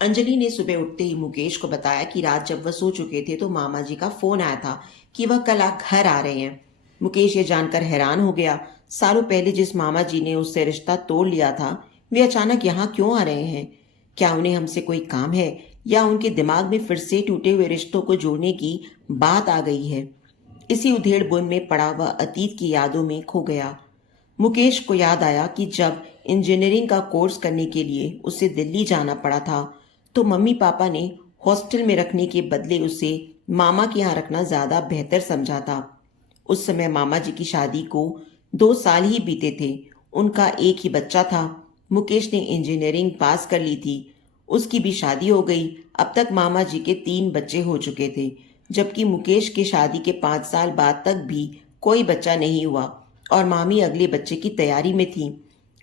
अंजलि ने सुबह उठते ही मुकेश को बताया कि रात जब वह सो चुके थे तो मामा जी का फोन आया था कि वह कल घर आ रहे हैं। मुकेश ये जानकर हैरान हो गया। सालों पहले जिस मामा जी ने उससे रिश्ता तोड़ लिया था, वे अचानक यहाँ क्यों आ रहे हैं? क्या उन्हें हमसे कोई काम है, या उनके दिमाग में फिर से टूटे हुए रिश्तों को जोड़ने की बात आ गई है? इसी उधेड़ बुन में पड़ा वह अतीत की यादों में खो गया। मुकेश को याद आया कि जब इंजीनियरिंग का कोर्स करने के लिए उसे दिल्ली जाना पड़ा था, तो मम्मी पापा ने हॉस्टल में रखने के बदले उसे मामा के यहाँ रखना ज़्यादा बेहतर समझा था। उस समय मामा जी की शादी को 2 साल ही बीते थे। उनका एक ही बच्चा था। मुकेश ने इंजीनियरिंग पास कर ली थी। उसकी भी शादी हो गई। अब तक मामा जी के 3 बच्चे हो चुके थे, जबकि मुकेश के शादी के 5 साल बाद तक भी कोई बच्चा नहीं हुआ और मामी अगले बच्चे की तैयारी में थी।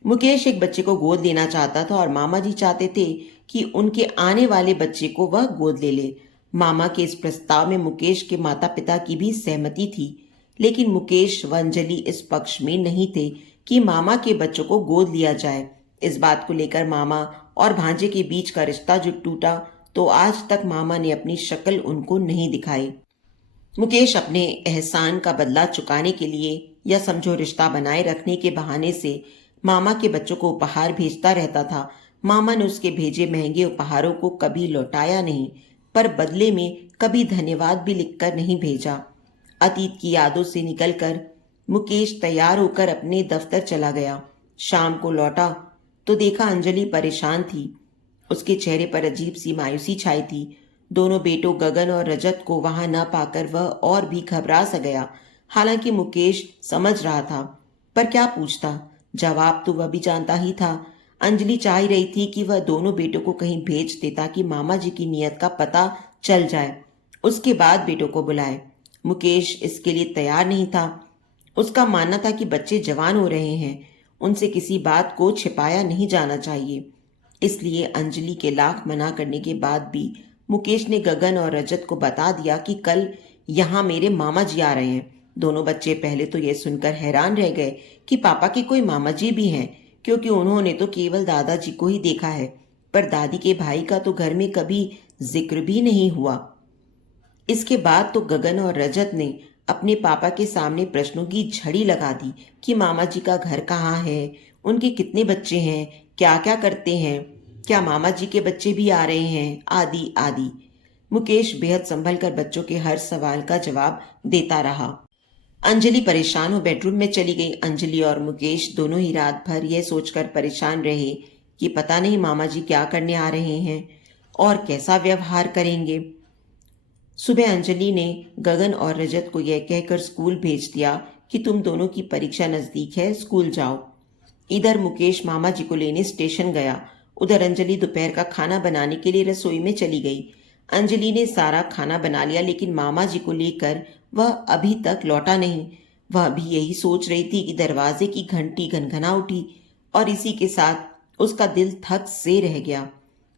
मुकेश एक बच्चे को गोद लेना चाहता था और मामा जी चाहते थे कि उनके आने वाले बच्चे को वह गोद ले ले। मामा के इस प्रस्ताव में मुकेश के माता पिता की भी सहमति थी, लेकिन मुकेश व अंजलि इस पक्ष में नहीं थे कि मामा के बच्चों को गोद लिया जाए। इस बात को लेकर मामा और भांजे के बीच का रिश्ता जो टूटा, तो आज तक मामा ने अपनी शक्ल उनको नहीं दिखाई। मुकेश अपने एहसान का बदला चुकाने के लिए, या समझो रिश्ता बनाए रखने के बहाने से, मामा के बच्चों को उपहार भेजता रहता था। मामा ने उसके भेजे महंगे उपहारों को कभी लौटाया नहीं, पर बदले में कभी धन्यवाद भी लिखकर नहीं भेजा। अतीत की यादों से निकलकर मुकेश तैयार होकर अपने दफ्तर चला गया। शाम को लौटा तो देखा अंजलि परेशान थी। उसके चेहरे पर अजीब सी मायूसी छाई थी। दोनों बेटों गगन और रजत को वहां न पाकर वह और भी घबरा सा गया। हालांकि मुकेश समझ रहा था, पर क्या पूछता? जवाब तो वह भी जानता ही था। अंजलि चाह ही रही थी कि वह दोनों बेटों को कहीं भेज दे ताकि मामा जी की नीयत का पता चल जाए, उसके बाद बेटों को बुलाए। मुकेश इसके लिए तैयार नहीं था। उसका मानना था कि बच्चे जवान हो रहे हैं, उनसे किसी बात को छिपाया नहीं जाना चाहिए। इसलिए अंजलि के लाख मना करने के बाद भी मुकेश ने गगन और रजत को बता दिया कि कल यहाँ मेरे मामा जी आ रहे हैं। दोनों बच्चे पहले तो यह सुनकर हैरान रह गए कि पापा के कोई मामा जी भी हैं, क्योंकि उन्होंने तो केवल दादाजी को ही देखा है, पर दादी के भाई का तो घर में कभी जिक्र भी नहीं हुआ। इसके बाद तो गगन और रजत ने अपने पापा के सामने प्रश्नों की झड़ी लगा दी कि मामा जी का घर कहाँ है, उनके कितने बच्चे हैं, क्या क्या करते हैं, क्या मामा जी के बच्चे भी आ रहे हैं, आदि आदि। मुकेश बेहद संभल कर बच्चों के हर सवाल का जवाब देता रहा। अंजलि परेशान हो बेडरूम में चली गई। अंजलि और मुकेश दोनों ही रात भर यह सोचकर परेशान रहे कि पता नहीं मामा जी क्या करने आ रहे हैं और कैसा व्यवहार करेंगे। सुबह अंजलि ने गगन और रजत को यह कहकर स्कूल भेज दिया कि तुम दोनों की परीक्षा नजदीक है, स्कूल जाओ। इधर मुकेश मामा जी को लेने स्टेशन गया। उधर अंजलि दोपहर का खाना बनाने के लिए रसोई में चली गई। अंजलि ने सारा खाना बना लिया, लेकिन मामा जी को लेकर वह अभी तक लौटा नहीं। वह भी यही सोच रही थी कि दरवाजे की घंटी घनघना उठी और इसी के साथ उसका दिल थक से रह गया।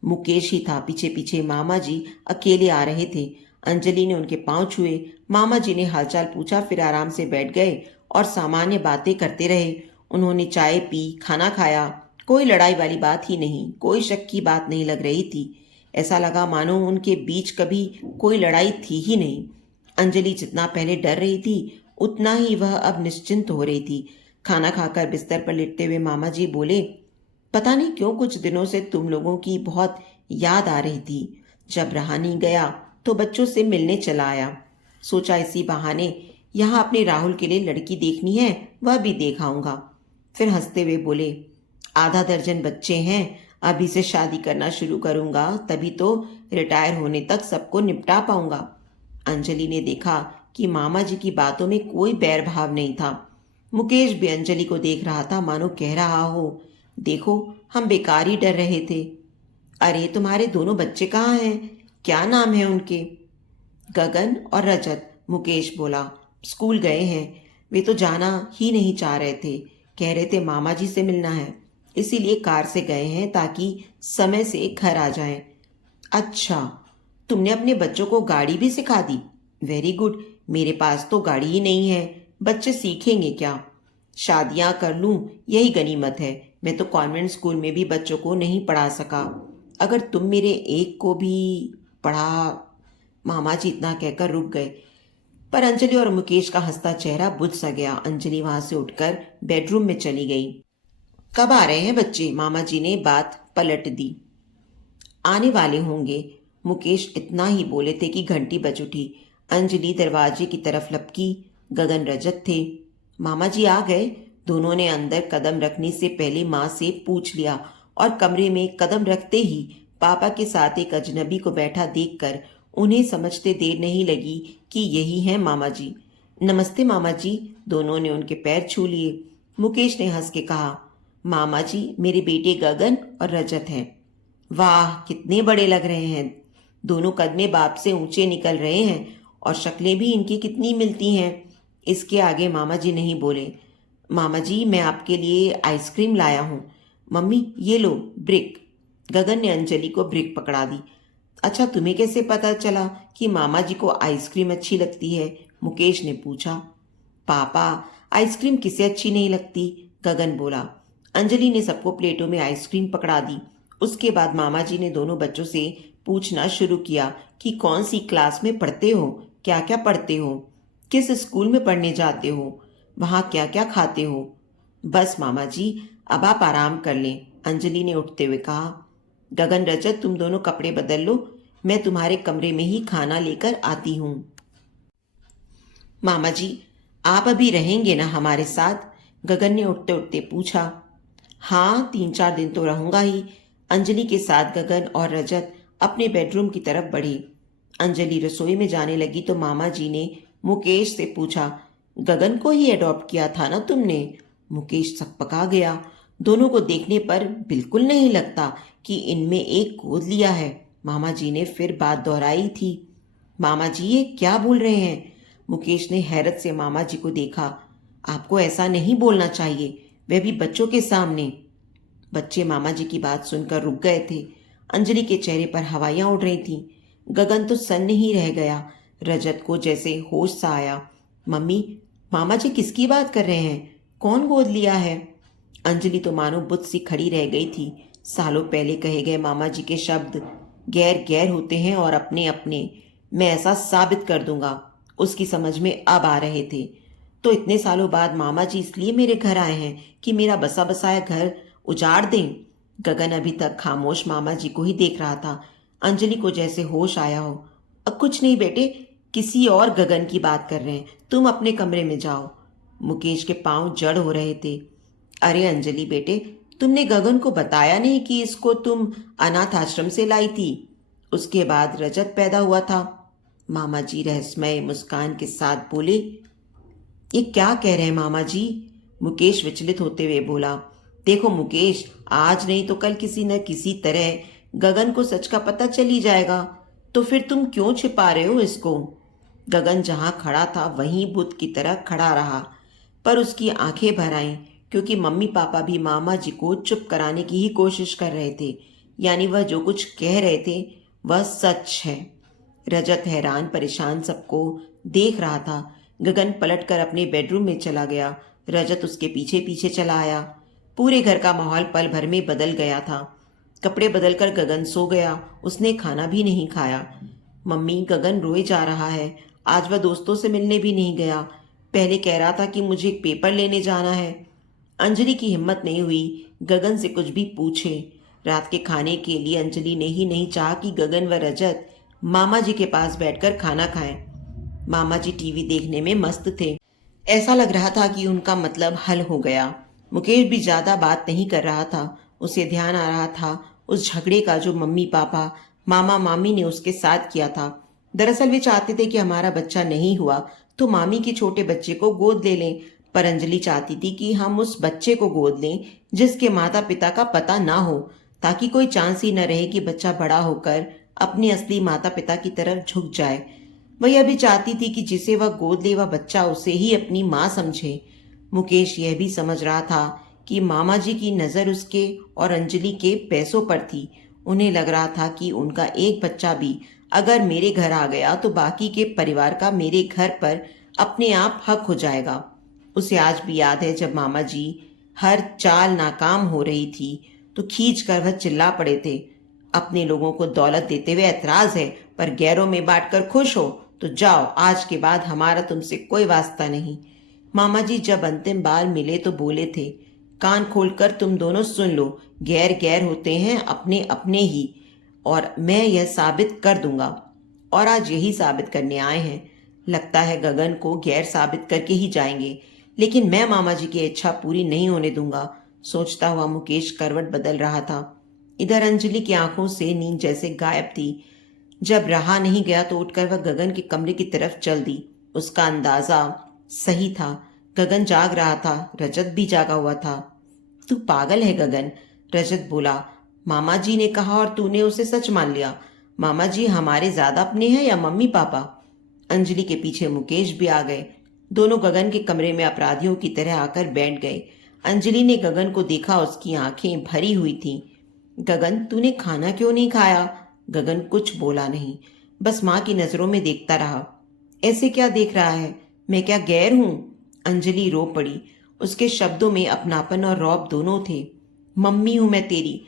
मुकेश ही था पीछे पीछे। मामा जी अकेले आ रहे थे। अंजलि ने उनके पांव छुए। मामा जी ने हालचाल पूछा, फिर आराम से बैठ गए और सामान्य बातें करते रहे। उन्होंने चाय पी, खाना खाया। कोई लड़ाई वाली बात ही नहीं, कोई शक की बात नहीं लग रही थी। ऐसा लगा मानो उनके बीच कभी कोई लड़ाई थी ही नहीं। अंजलि जितना पहले डर रही थी, उतना ही वह अब निश्चिंत हो रही थी। खाना खाकर बिस्तर पर लेटते हुए मामा जी बोले, पता नहीं क्यों कुछ दिनों से तुम लोगों की बहुत याद आ रही थी। जब रहा नहीं गया तो बच्चों से मिलने चला आया। सोचा इसी बहाने यहाँ अपने राहुल के लिए लड़की देखनी है, वह भी देख आऊंगा। फिर हंसते हुए बोले, आधा दर्जन बच्चे हैं, अभी से शादी करना शुरू करूंगा तभी तो रिटायर होने तक सबको निपटा पाऊंगा। अंजलि ने देखा कि मामा जी की बातों में कोई बैर भाव नहीं था। मुकेश भी अंजलि को देख रहा था, मानो कह रहा हो, देखो हम बेकार ही डर रहे थे। अरे तुम्हारे दोनों बच्चे कहाँ हैं? क्या नाम है उनके? गगन और रजत, मुकेश बोला। स्कूल गए हैं। वे तो जाना ही नहीं चाह रहे थे, कह रहे थे मामा जी से मिलना है, इसीलिए कार से गए हैं ताकि समय से घर आ जाएं। अच्छा, तुमने अपने बच्चों को गाड़ी भी सिखा दी? Very good. मेरे पास तो गाड़ी ही नहीं है, बच्चे सीखेंगे क्या? शादियां कर लूं यही गनीमत है। मैं तो कॉन्वेंट स्कूल में भी बच्चों को नहीं पढ़ा सका। अगर तुम मेरे एक को भी पढ़ा। मामा जी इतना कहकर रुक गए, पर अंजलि और मुकेश का हंसता चेहरा बुझ सा गया। अंजलि वहां से उठकर बेडरूम में चली गई। कब आ रहे हैं बच्चे? मामा जी ने बात पलट दी। आने वाले होंगे, मुकेश इतना ही बोले थे कि घंटी बज उठी। अंजलि दरवाजे की तरफ लपकी। गगन रजत थे। मामा जी आ गए? दोनों ने अंदर कदम रखने से पहले माँ से पूछ लिया, और कमरे में कदम रखते ही पापा के साथ एक अजनबी को बैठा देखकर उन्हें समझते देर नहीं लगी कि यही है मामा जी। नमस्ते मामा जी। दोनों ने उनके पैर छू लिए। मुकेश ने हंस के कहा, मामा जी मेरे बेटे गगन और रजत हैं। वाह कितने बड़े लग रहे हैं। दोनों कदमे बाप से ऊंचे निकल रहे हैं, और शक्लें भी इनकी कितनी मिलती हैं। इसके आगे मामा जी नहीं बोले। मामा जी मैं आपके लिए आइसक्रीम लाया हूँ। मम्मी ये लो ब्रिक। गगन ने अंजलि को ब्रिक पकड़ा दी। अच्छा तुम्हें कैसे पता चला कि मामा जी को आइसक्रीम अच्छी लगती है? मुकेश ने पूछा। पापा आइसक्रीम किसे अच्छी नहीं लगती? गगन बोला। अंजलि ने सबको प्लेटों में आइसक्रीम पकड़ा दी। उसके बाद मामा जी ने दोनों बच्चों से पूछना शुरू किया कि कौन सी क्लास में पढ़ते हो, क्या क्या पढ़ते हो, किस स्कूल में पढ़ने जाते हो, वहाँ क्या क्या खाते हो। बस मामा जी अब आप आराम कर लें, अंजलि ने उठते हुए कहा। गगन रजत तुम दोनों कपड़े बदल लो, मैं तुम्हारे कमरे में ही खाना लेकर आती हूँ। मामा जी आप अभी रहेंगे ना हमारे साथ? गगन ने उठते उठते पूछा। हाँ 3-4 दिन तो रहूंगा ही। अंजलि के साथ गगन और रजत अपने बेडरूम की तरफ बढ़े। अंजलि रसोई में जाने लगी तो मामा जी ने मुकेश से पूछा, गगन को ही अडॉप्ट किया था ना तुमने? मुकेश सकपका गया। दोनों को देखने पर बिल्कुल नहीं लगता कि इनमें एक गोद लिया है। मामा जी ने फिर बात दोहराई थी। मामा जी ये क्या बोल रहे हैं? मुकेश ने हैरत से मामा जी को देखा। आपको ऐसा नहीं बोलना चाहिए, वह भी बच्चों के सामने। बच्चे मामा जी की बात सुनकर रुक गए थे। अंजलि के चेहरे पर हवाइयां उड़ रही थीं। गगन तो सन्न ही रह गया। रजत को जैसे होश सा आया। मम्मी मामा जी किसकी बात कर रहे हैं? कौन गोद लिया है? अंजलि तो मानो बुत सी खड़ी रह गई थी। सालों पहले कहे गए मामा जी के शब्द गैर गैर होते हैं और अपने अपने, मैं ऐसा साबित कर दूंगा, उसकी समझ में अब आ रहे थे। तो इतने सालों बाद मामा जी इसलिए मेरे घर आए हैं कि मेरा बसा बसाया घर उजाड़ दें? गगन अभी तक खामोश मामा जी को ही देख रहा था। अंजलि को जैसे होश आया हो। अब कुछ नहीं बेटे, किसी और गगन की बात कर रहे हैं, तुम अपने कमरे में जाओ। मुकेश के पांव जड़ हो रहे थे। अरे अंजलि बेटे, तुमने गगन को बताया नहीं कि इसको तुम अनाथ आश्रम से लाई थी? उसके बाद रजत पैदा हुआ था। मामा जी रहस्यमय मुस्कान के साथ बोले। ये क्या कह रहे हैं मामा जी? मुकेश विचलित होते हुए बोला। देखो मुकेश, आज नहीं तो कल किसी न किसी तरह गगन को सच का पता चल ही जाएगा, तो फिर तुम क्यों छिपा रहे हो इसको? गगन जहां खड़ा था वहीं बुत की तरह खड़ा रहा, पर उसकी आंखें भर आईं, क्योंकि मम्मी पापा भी मामा जी को चुप कराने की ही कोशिश कर रहे थे। यानी वह जो कुछ कह रहे थे वह सच है। रजत हैरान परेशान सबको देख रहा था। गगन पलटकर अपने बेडरूम में चला गया। रजत उसके पीछे पीछे चला आया। पूरे घर का माहौल पल भर में बदल गया था। कपड़े बदलकर गगन सो गया। उसने खाना भी नहीं खाया। मम्मी गगन रोए जा रहा है। आज वह दोस्तों से मिलने भी नहीं गया। पहले कह रहा था कि मुझे एक पेपर लेने जाना है। अंजलि की हिम्मत नहीं हुई गगन से कुछ भी पूछे। रात के खाने के लिए अंजलि ने ही नहीं चाहा कि गगन व रजत मामा जी के पास बैठकर खाना खाएं। मामा जी टीवी देखने में मस्त थे। ऐसा लग रहा था कि उनका मतलब हल हो गया। मुकेश भी ज्यादा बात नहीं कर रहा था। उसे ध्यान आ रहा था उस झगड़े का जो मम्मी पापा मामा मामी ने उसके साथ किया था। दरअसल वे चाहते थे कि हमारा बच्चा नहीं हुआ तो मामी के छोटे बच्चे को गोद ले लें, पर अंजलि चाहती थी कि हम उस बच्चे को गोद लें जिसके माता पिता का पता ना हो, ताकि कोई चांस ही न रहे कि बच्चा बड़ा होकर अपने असली माता पिता की तरफ झुक जाए। वह यह भी चाहती थी कि जिसे वह गोद ले वह बच्चा उसे ही अपनी माँ समझे। मुकेश यह भी समझ रहा था कि मामा जी की नज़र उसके और अंजलि के पैसों पर थी। उन्हें लग रहा था कि उनका एक बच्चा भी अगर मेरे घर आ गया तो बाकी के परिवार का मेरे घर पर अपने आप हक हो जाएगा। उसे आज भी याद है जब मामा जी हर चाल नाकाम हो रही थी तो खींच कर वह चिल्ला पड़े थे, अपने लोगों को दौलत देते हुए ऐतराज है, पर गैरों में बांटकर खुश हो तो जाओ, आज के बाद हमारा तुमसे कोई वास्ता नहीं। मामा जी जब अंतिम बार मिले तो बोले थे, कान खोलकर तुम दोनों सुन लो, गैर गैर होते हैं अपने अपने ही, और मैं यह साबित कर दूंगा। और आज यही साबित करने आए हैं। लगता है गगन को गैर साबित करके ही जाएंगे, लेकिन मैं मामा जी की इच्छा पूरी नहीं होने दूंगा। सोचता हुआ मुकेश करवट बदल रहा था। इधर अंजलि की आंखों से नींद जैसे गायब थी। जब रहा नहीं गया तो उठकर वह गगन के कमरे की तरफ चल दी। उसका अंदाजा सही था, गगन जाग रहा था, रजत भी जागा हुआ था। तू पागल है गगन, रजत बोला। मामा जी ने कहा और तूने उसे सच मान लिया। मामा जी हमारे ज्यादा अपने हैं या मम्मी पापा? अंजलि के पीछे मुकेश भी आ गए। दोनों गगन के कमरे में अपराधियों की तरह आकर बैठ गए। अंजलि ने गगन को देखा, उसकी आंखें भरी हुई थीं। गगन, तूने खाना क्यों नहीं खाया? गगन कुछ बोला नहीं, बस माँ की नजरों में देखता रहा। ऐसे क्या देख रहा है? मैं क्या गैर हूं? अंजलि रो पड़ी। उसके शब्दों में अपनापन और रौब दोनों थे। मम्मी हूं मैं तेरी,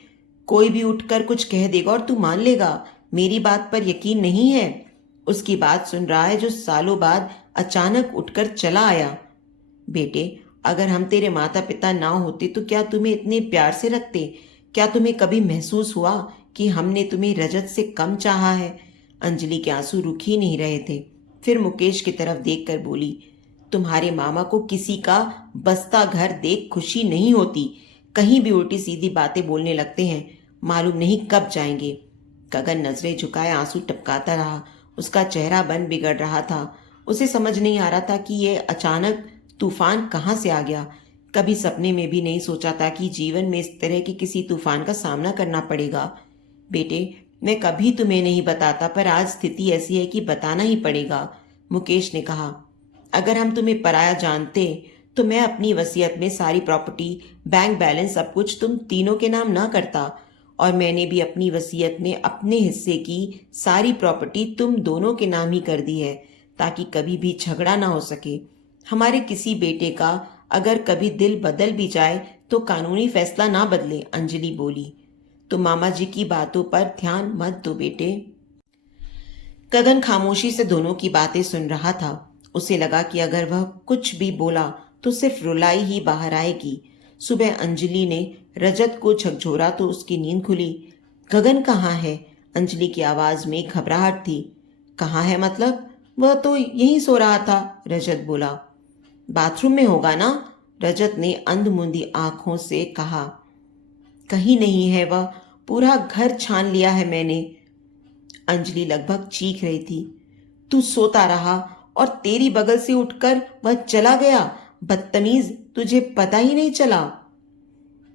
कोई भी उठकर कुछ कह देगा और तू मान लेगा? मेरी बात पर यकीन नहीं है? उसकी बात सुन रहा है जो सालों बाद अचानक उठकर चला आया। बेटे, अगर हम तेरे माता पिता ना होते तो क्या तुम्हें इतने प्यार से रखते? क्या तुम्हें कभी महसूस हुआ कि हमने तुम्हें रजत से कम चाहा है? अंजलि के आंसू रुक ही नहीं रहे थे। फिर मुकेश की तरफ देखकर बोली, तुम्हारे मामा को किसी का बसता घर देख खुशी नहीं होती। कहीं भी उल्टी सीधी बातें बोलने लगते हैं, मालूम नहीं कब जाएंगे। गगन नजरें झुकाए आंसू टपकाता रहा। उसका चेहरा बन बिगड़ रहा था। उसे समझ नहीं आ रहा था कि यह अचानक तूफान कहाँ से आ गया। कभी सपने में भी नहीं सोचा था कि जीवन में इस तरह के किसी तूफान का सामना करना पड़ेगा। बेटे, मैं कभी तुम्हें नहीं बताता, पर आज स्थिति ऐसी है कि बताना ही पड़ेगा, मुकेश ने कहा। अगर हम तुम्हें पराया जानते तो मैं अपनी वसीयत में सारी प्रॉपर्टी, बैंक बैलेंस, सब कुछ तुम तीनों के नाम ना करता, और मैंने भी अपनी वसीयत में अपने हिस्से की सारी प्रॉपर्टी तुम दोनों के नाम ही कर दी है, ताकि कभी भी झगड़ा ना हो सके। हमारे किसी बेटे का अगर कभी दिल बदल भी जाए तो कानूनी फैसला ना बदले, अंजलि बोली। तो मामा जी की बातों पर ध्यान मत दो बेटे। गगन खामोशी से दोनों की बातें सुन रहा था। उसे लगा कि अगर वह कुछ भी बोला तो सिर्फ रुलाई ही बाहर आएगी। सुबह अंजलि ने रजत को झकझोरा तो उसकी नींद खुली। गगन कहाँ है? अंजलि की आवाज में घबराहट थी। कहाँ है मतलब? वह तो यहीं सो रहा था, रजत बोला। बाथरूम में होगा ना, रजत ने अंधमुंदी आंखों से कहा। कहीं नहीं है वह, पूरा घर छान लिया है मैंने। अंजलि लगभग चीख रही थी। तू सोता रहा और तेरी बगल से उठकर वह चला गया। बदतमीज, तुझे पता ही नहीं चला।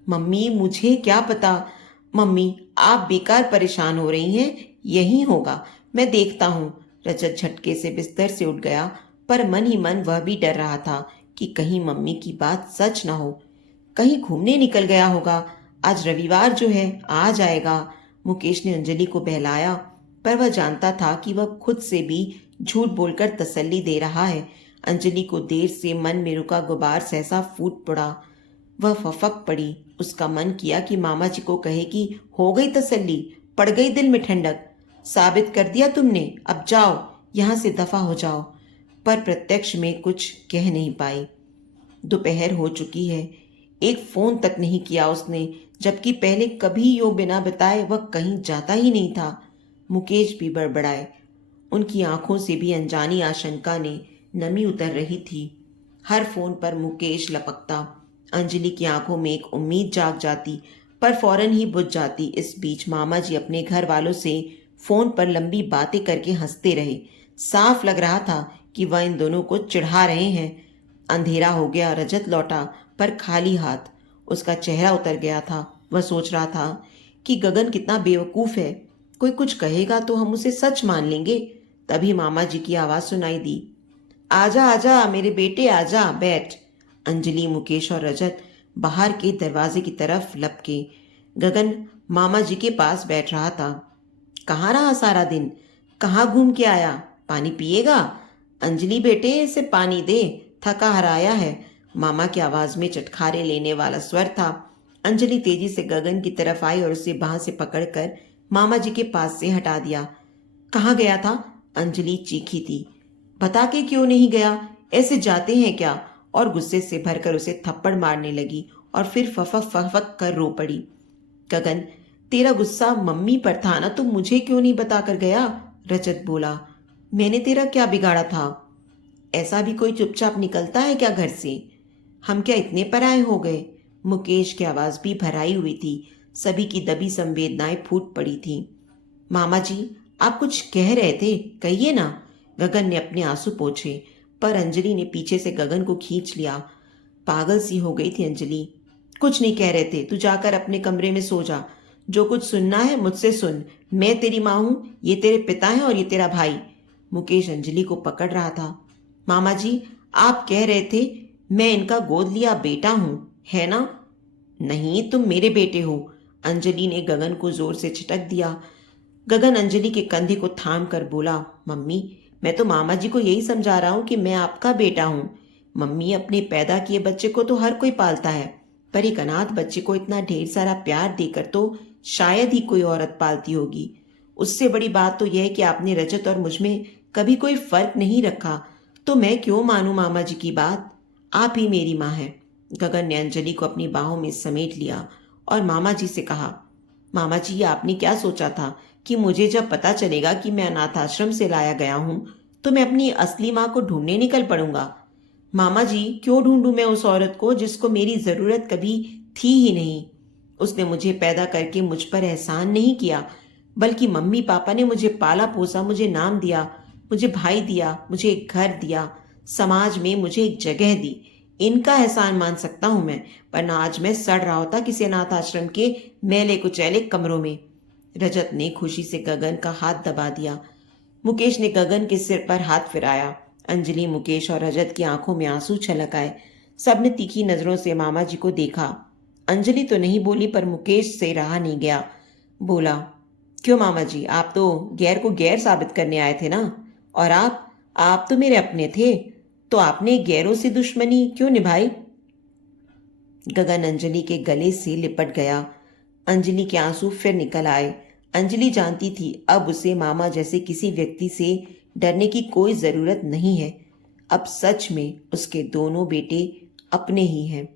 मम्मी, मुझे क्या पता। मम्मी, आप बेकार परेशान हो रही हैं, यही होगा, मैं देखता हूं। रजत झटके से बिस्तर से उठ गया, पर मन ही मन वह भी डर रहा था कि कहीं मम्मी की बात सच ना हो। कहीं घूमने निकल गया होगा, आज रविवार जो है, आ जाएगा। मुकेश ने अंजलि को बहलाया, पर वह जानता था कि वह खुद से भी झूठ बोलकर तसल्ली दे रहा है। अंजलि को देर से मन में रुका गुबार सहसा फूट पड़ा। वह फफक पड़ी। उसका मन किया कि मामा जी को कहे कि हो गई तसल्ली, पड़ गई दिल में ठंडक, साबित कर दिया तुमने, अब जाओ, यहां से दफा हो जाओ। पर प्रत्यक्ष में कुछ कह नहीं पाई। दोपहर हो चुकी है, एक फोन तक नहीं किया उसने, जबकि पहले कभी यो बिना बताए वह कहीं जाता ही नहीं था। मुकेश भी बड़बड़ाए। उनकी आंखों से भी अनजानी आशंका ने नमी उतर रही थी। हर फोन पर मुकेश लपकता। अंजलि की आंखों में एक उम्मीद जाग जाती, पर फौरन ही बुझ जाती। इस बीच मामा जी अपने घर वालों से फोन पर लंबी बातें करके हंसते रहे। साफ लग रहा था कि वह इन दोनों को चिढ़ा रहे हैं। अंधेरा हो गया। रजत लौटा, पर खाली हाथ। उसका चेहरा उतर गया था। वह सोच रहा था कि गगन कितना बेवकूफ है, कोई कुछ कहेगा तो हम उसे सच मान लेंगे। तभी मामा जी की आवाज सुनाई दी। आजा आजा मेरे बेटे, आजा, बैठ। अंजलि, मुकेश और रजत बाहर के दरवाजे की तरफ लपके। गगन मामा जी के पास बैठ रहा था। कहाँ रहा सारा दिन? कहाँ घूम के आया? पानी पिएगा? अंजलि बेटे, इसे पानी दे, थका हराया है। मामा की आवाज में चटखारे लेने वाला स्वर था। अंजलि तेजी से गगन की तरफ आई और उसे बाह से पकड़कर मामा जी के पास से हटा दिया। कहाँ गया था? अंजलि चीखी थी। बता के क्यों नहीं गया? ऐसे जाते हैं क्या? और गुस्से से भरकर उसे थप्पड़ मारने लगी और फिर फफक फफक कर रो पड़ी। गगन, तेरा गुस्सा मम्मी पर था ना, तो मुझे क्यों नहीं बताकर गया? रजत बोला। मैंने तेरा क्या बिगाड़ा था? ऐसा भी कोई चुपचाप निकलता है क्या घर से? हम क्या इतने पराये हो गए? मुकेश की आवाज भी भराई हुई थी। सभी की दबी संवेदनाएं फूट पड़ी थी। मामा जी, आप कुछ कह रहे थे, कहिए ना। गगन ने अपने आंसू पोंछे, पर अंजलि ने पीछे से गगन को खींच लिया। पागल सी हो गई थी अंजलि। कुछ नहीं कह रहे थे, तू जाकर अपने कमरे में सो जा। जो कुछ सुनना है मुझसे सुन। मैं तेरी माँ हूं, ये तेरे पिता हैं और ये तेरा भाई। मुकेश अंजलि को पकड़ रहा था। मामा जी, आप कह रहे थे मैं इनका गोद लिया बेटा हूं, है ना? नहीं, तुम मेरे बेटे हो। अंजलि ने गगन को जोर से झटक दिया। गगन अंजलि के कंधे को थाम कर बोला, मम्मी, मैं तो मामा जी को यही समझा रहा हूं कि मैं आपका बेटा हूं। मम्मी, अपने पैदा किए बच्चे को तो हर कोई पालता है, पर एक अनाथ बच्चे को इतना ढेर सारा प्यार देकर तो शायद ही कोई औरत पालती होगी। उससे बड़ी बात तो यह है कि आपने रजत और मुझ में कभी कोई फर्क नहीं रखा, तो मैं क्यों मानूं मामा जी की बात? आप ही मेरी माँ है। गगन ने अंजलि को अपनी बाहों में समेट लिया और मामा जी से कहा, मामा जी, आपने क्या सोचा था कि मुझे जब पता चलेगा कि मैं अनाथ आश्रम से लाया गया हूं, तो मैं अपनी असली माँ को ढूंढने निकल पड़ूंगा? मामा जी, क्यों ढूंढूं मैं उस औरत को जिसको मेरी जरूरत कभी थी ही नहीं? उसने मुझे पैदा करके मुझ पर एहसान नहीं किया, बल्कि मम्मी पापा ने मुझे पाला पोसा, मुझे नाम दिया, मुझे भाई दिया, मुझे एक घर दिया, समाज में मुझे एक जगह दी। इनका एहसान मान सकता हूं मैं, वरना आज मैं सड़ रहा होता किसी अनाथ आश्रम के मैले कुचैले कमरों में। रजत ने खुशी से गगन का हाथ दबा दिया। मुकेश ने गगन के सिर पर हाथ फिराया। अंजलि, मुकेश और रजत की आंखों में आंसू छलक आए। सबने तीखी नजरों से मामा जी को देखा। अंजलि तो नहीं बोली, पर मुकेश से रहा नहीं गया। बोला, क्यों मामा जी, आप तो गैर को गैर साबित करने आए थे ना? और आप तो मेरे अपने थे, तो आपने गैरों से दुश्मनी क्यों निभाई? गगन अंजलि के गले से लिपट गया। अंजलि के आंसू फिर निकल आए। अंजलि जानती थी अब उसे मामा जैसे किसी व्यक्ति से डरने की कोई जरूरत नहीं है। अब सच में उसके दोनों बेटे अपने ही हैं।